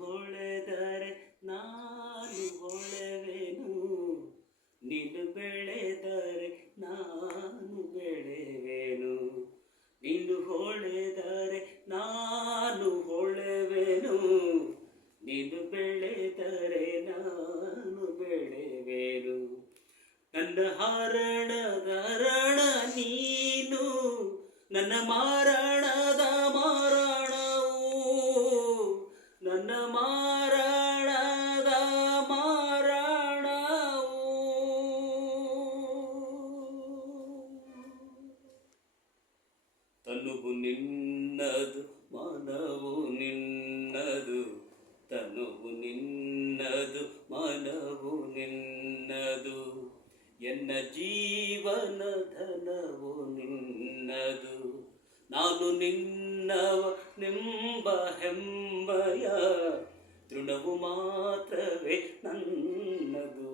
ಹೊಳೆದರೆ ನಾನು ಹೊಳೆವೆನು, ನೀನು ಬೆಳೆದರೆ ನಾನು ಬೆಳೆವೆನು. ನೀನು ಹೊಳೆದರೆ ನಾನು ಹೊಳೆವೆನು, ನೀನು ಬೆಳೆದರೆ ನಾನು ಬೆಳೆವೆನು. ನನ್ನ ಹರಣದ ಹರಣ ನೀನು, ನನ್ನ ಮಾರಣದ ಮಾರಣವು, ನನ್ನ ಮಾರಣದ ಮಾರಣವು. ತನುವು ನಿನ್ನದು ಮನವು ನಿನ್ನದು, ತನುವು ನಿನ್ನದು ಮನವು ನಿನ್ನದು. ಎನ್ನ ಜೀವನ ಧನವು ನಿನ್ನದು, ನಾನು ನಿನ್ನವನೆಂಬ ಹೆಮ್ಮೆಯ ತೃಣವು ಮಾತ್ರವೇ ನನ್ನದು.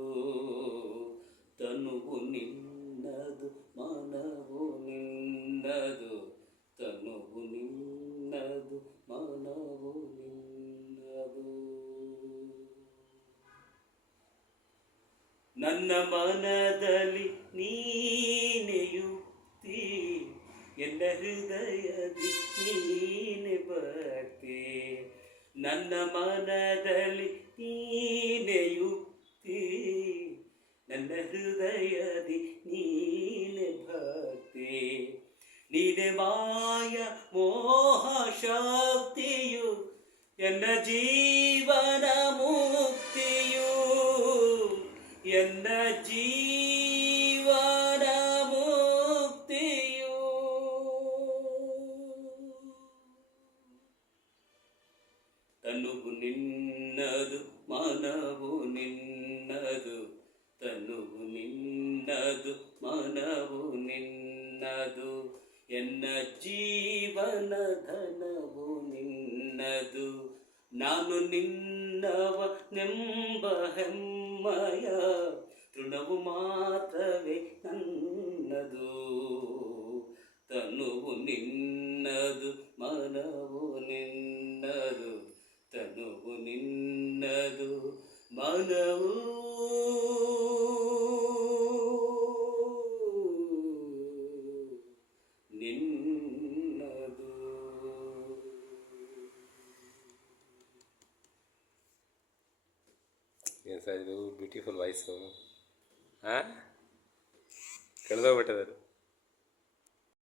ತನುವು ನಿನ್ನದು ಮನವು ನಿನ್ನದು, ತನುವು ನಿನ್ನದು ಮನವು ನಿನ್ನದು. ನನ್ನ ಮನದಲ್ಲಿ ನೀನೆ ಯುಕ್ತಿ, ಎನ್ನ ಹೃದಯದಿ ನೀನೆ ಭಕ್ತಿ. ನನ್ನ ಮನದಲ್ಲಿ ನೀನೆ ಯುಕ್ತಿ, ನನ್ನ ಹೃದಯದಿ ನೀನೆ ಭಕ್ತಿ. ನೀನೆ ಮಾಯ ಮೋಹ ಶಕ್ತಿಯು, ಎನ್ನ ಜೀವನ ಮುಕ್ತಿಯು, ಎನ್ನ ಜೀವನ ಮುಕ್ತಿಯು. ತನುವು ನಿನ್ನದು ಮನವು ನಿನ್ನದು, ತನುವು ನಿನ್ನದು ಮನವು ನಿನ್ನದು. ಎನ್ನ ಜೀವನ ಧನವು ನಿನ್ನದು, ನಾನು ನಿನ್ನವನೆಂಬ ಹೆಮ್ಮೆಯ ತೃಣವು ಮಾತ್ರವೇ ನನ್ನದು. ತನುವು ನಿನ್ನದು ಮನವು ನಿನ್ನದು, ತನುವು ನಿನ್ನದು ಮನವು ನಿನ್ನದು. ಏನು ಸರ್ ಇದು ಬ್ಯೂಟಿಫುಲ್ ವಾಯ್ಸು. ಹಾಂ ಕಳೆದೋಗ್ಬಿಟ್ಟದು.